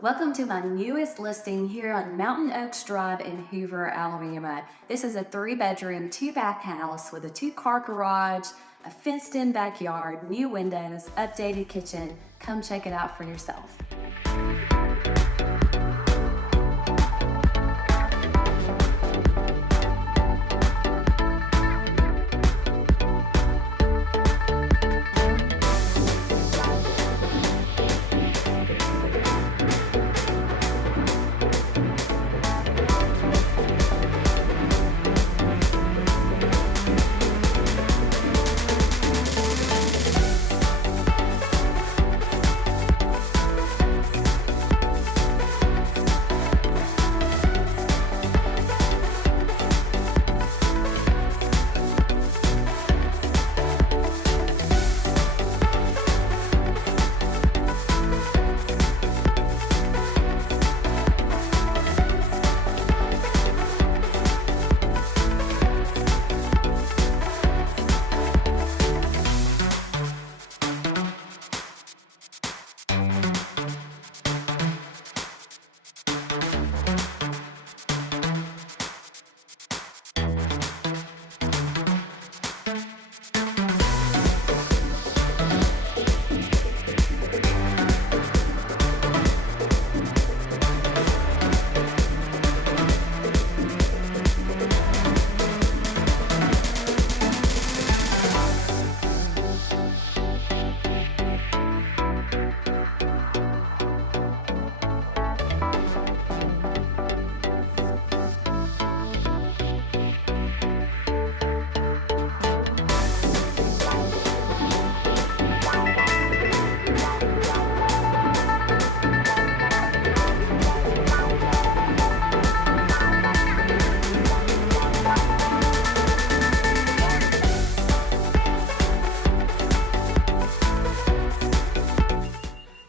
Welcome to my newest listing here on Mountain Oaks Drive in Hoover, Alabama. This is a 3-bedroom, 2-bath house with a 2-car garage, a fenced-in backyard, new windows, updated kitchen. Come check it out for yourself.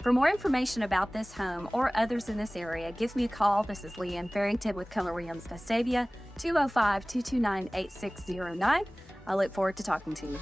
For more information about this home or others in this area, give me a call. This is Leanne Farrington with Keller Williams Vestavia, 205-229-8609. I look forward to talking to you.